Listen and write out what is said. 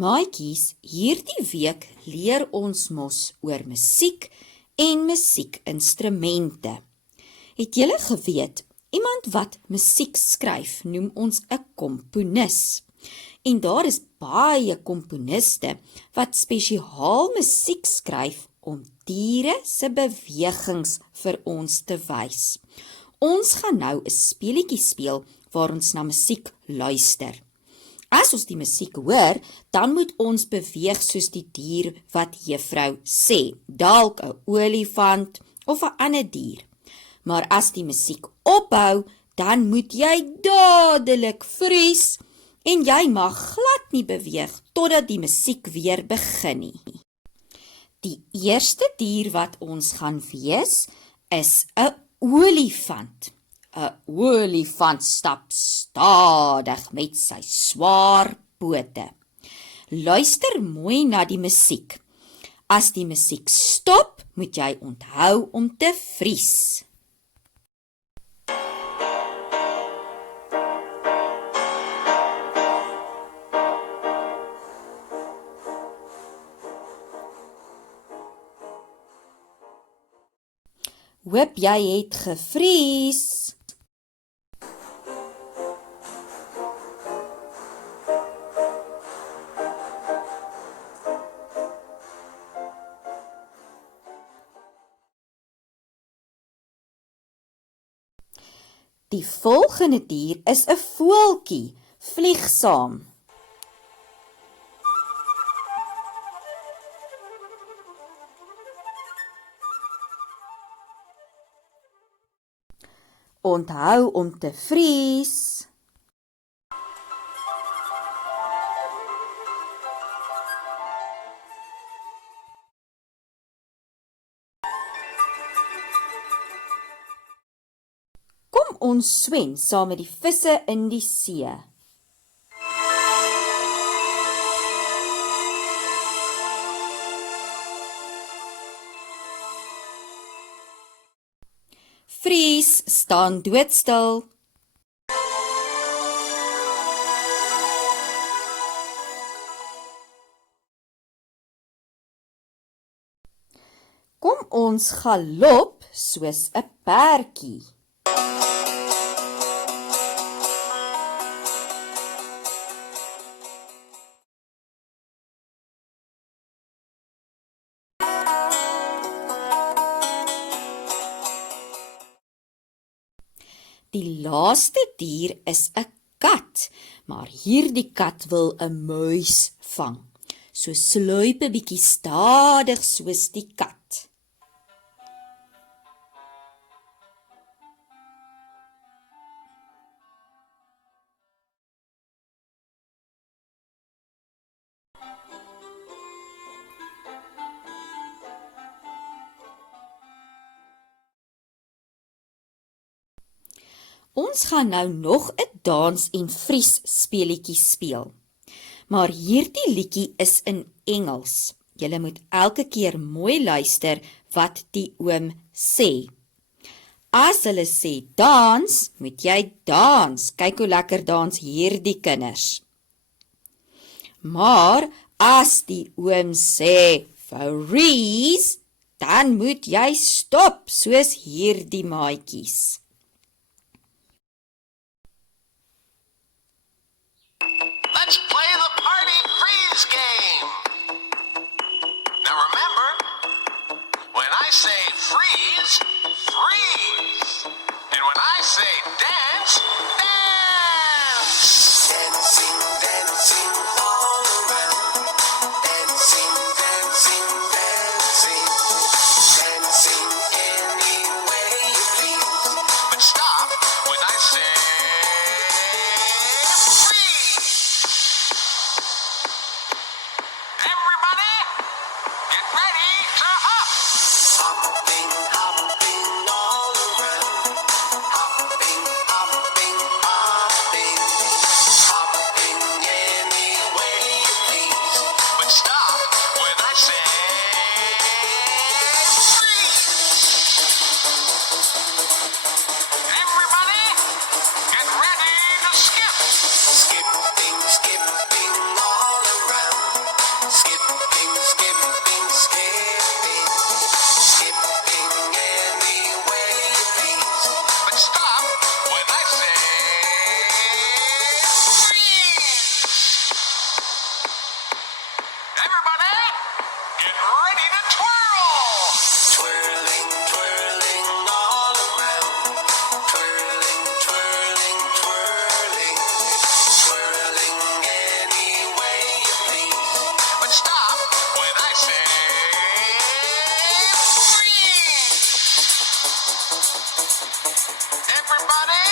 Maatjies, hierdie week leer ons mos oor musiek en musiekinstrumente. Het julle geweet, iemand wat musiek skryf noem ons 'n komponis. En daar is baie komponiste wat spesiaal musiek skryf om diere se bewegings vir ons te wys. Ons gaan nou 'n speletjie speel waar ons na musiek luister. As ons die musiek hoor, dan moet ons beweeg soos die dier wat juffrou sê, dalk 'n olifant of 'n ander dier. Maar as die musiek ophou, dan moet jy dadelik vries en jy mag glad nie beweeg totdat die musiek weer begin nie. Die eerste dier wat ons gaan wees, is 'n olifant. 'n Olifant stap stadig met sy swaar pote. Luister mooi na die musiek. As die musiek stop, moet jy onthou om te vries. Hoop jy het gevries. Die volgende dier is 'n voëltjie, vlieg saam. Onthou om te vries. Kom ons swem saam met die visse in die see. Vries, staan doodstil. Kom ons galop soos 'n perdjie. Die laaste dier is 'n kat, maar hierdie kat wil 'n muis vang. So sluip 'n bietjie stadig soos die kat. Ons gaan nou nog 'n dans en vries speletjie speel. Maar hierdie liedjie is in Engels. Julle moet elke keer mooi luister wat die oom sê. As hulle sê dans, moet jy dans. Kyk hoe lekker dans hierdie kinders. Maar as die oom sê freeze, dan moet jy stop soos hierdie maatjies. Let's play the party freeze game. Now remember, when I say freeze, freeze. And when I say dance, dance. Dancing, dancing all around. Dancing, dancing, dancing. Dancing any way you please. everybody.